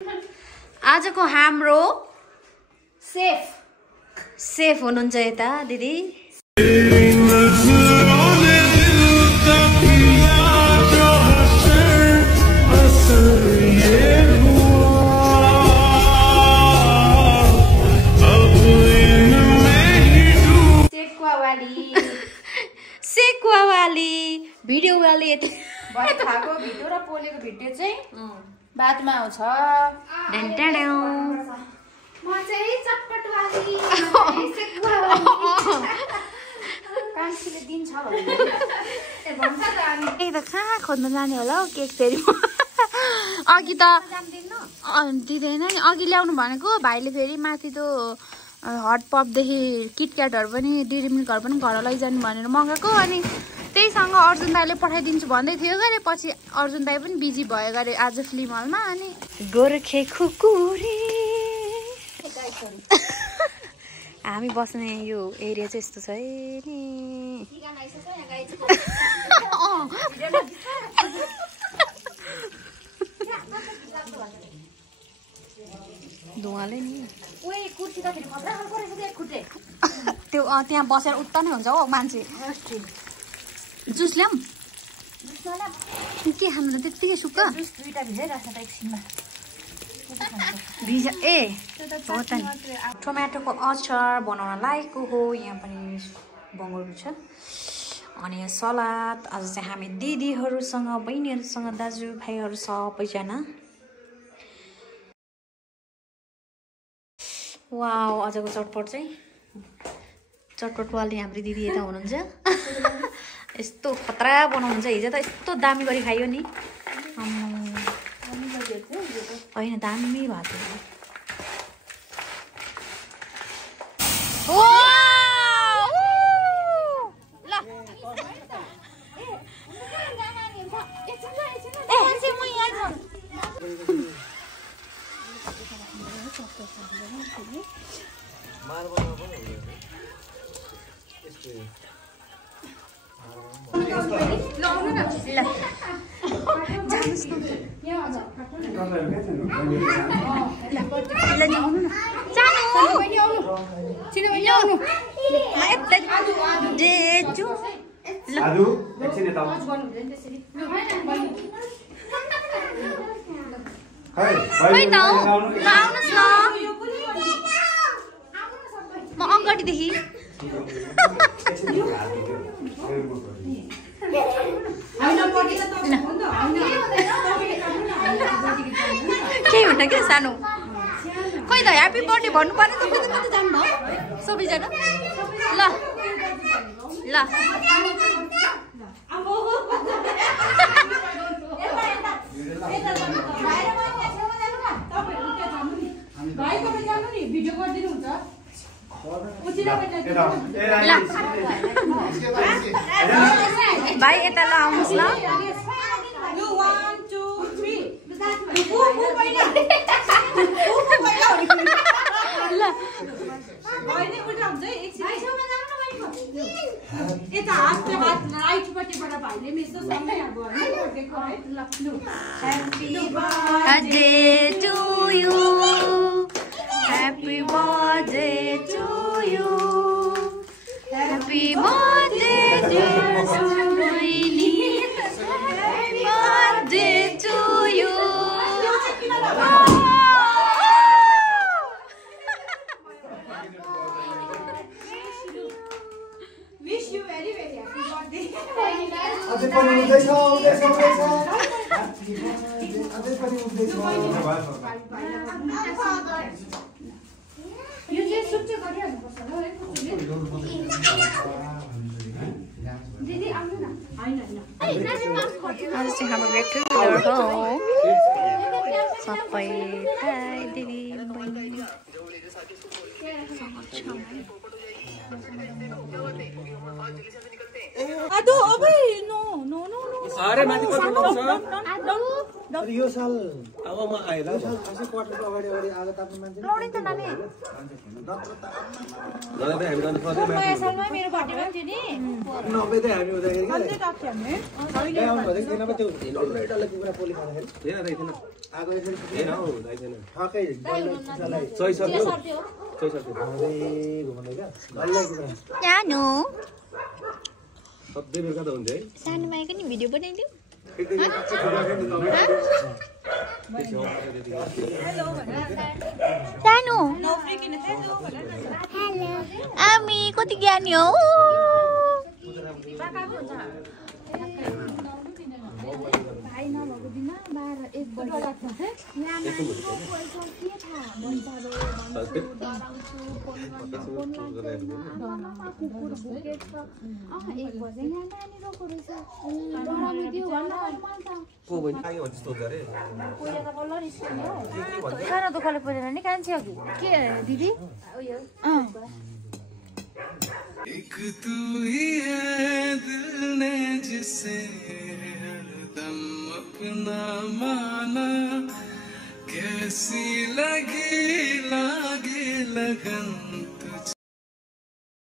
आजको हाम्रो सेफ हुनुहुन्छ यता दिदी। सेक्वा वाली भिडियो वाली यति खाएको भिडियो र पोलेको भिडियो चाहिँ बादमा आउँछ। म चाहिँ चटपट वाली सेक्वा वाली कान्छीले दिन्छ भन्ने ए भन्छ त अनि ए त कहाँ खोज्न जाने होला हौ केक फेरि अघि त दिँदैन नि अघि ल्याउनु भनेको भाइले फेरि माथि त्यो हट पपदेखि किटक्याटहरू पनि डेरी मिल्कहरू पनि घर लैजानु भनेर मगाएको अनि त्यहीसँग अर्जुन दाईले पठाइदिन्छु भन्दै थियो गरे पछि अर्जुन दाई पनि बिजी भयो गरे आज फिल्म हलमा अनि गोर्खे खुकुरी हामी बस्ने यो एरिया चाहिँ यस्तो छ नि धुवाले नि त्यो त्यहाँ बसेर उता नै हुन्छ हौ मान्छे जुस ल्याऊँ के खानु त त्यत्तिकै सुक्क भिजा ए हो त नि टोमेटोको अचार बनाउन लागेको हो यहाँ पनि बङ्गुरु छ अनि सलाद आज चाहिँ हामी दिदीहरूसँग बहिनीहरूसँग दाजुभाइहरू सबैजना वाउ आजको चटपट चाहिँ चटपट वाली हाम्रो दिदी यता हुनुहुन्छ यस्तो खतरा बनाउनुहुन्छ हिजो त यस्तो दामी गरी खायो नि होइन दामी भएको म अगाडिदेखि केही हुन्न क्या सानो खोइ त ह्याप्पी बर्थडे भन्नु पर्ने त कता कता जानु भयो सबैजना ल ल भाइ यता ल आउनुहोस् ल Happy birthday to you. Happy birthday dear Sumini. Happy birthday to you. Wish you very very happy birthday. You just shoot your body on the person. Didi, I'm not. I know. आज चाहिँ हाम्रो get together हो सबै दाइ दिदी बहिनी आदो अबे नो नो नो नो अरे माथि कति पर्छ यो साल अब म आएला साल खासै क्वार्टरको अगाडि अगाडि आगो ताप्नु मान्छे लौडी त नानी नत्र त नभए हामी गर्नु पर्दैन नयाँ सालमा मेरो बर्थडेमा थियो नि 90 चाहिँ हामी हुँदाखेरि के अन्त टप थियो नि अहिले आउनु भनेको थिएन त्यो डल्लै कुखुरा पोली खाँदाखेरि थिएन थिएन आगो यसरी थिएन हौ दाइ थिएन ठकै डल्लै सही सक्यो सही सक्यो घुमाउँदै घुमाउँदै क्या डल्लै कुखुरा सानो सधैँ बेलुका त हुन्छ है सानो माइको नि भिडियो बनाइदिउँ सानो आमी कति ज्ञानी हो भाइ नभएको दिन 12-1 बजे लाग्छ सानो दुःखले पुगेन नि कान्छी अघि के दिदी एक तू ही है दिल ने जिसे हरदम अपना माना कैसी लगी लगन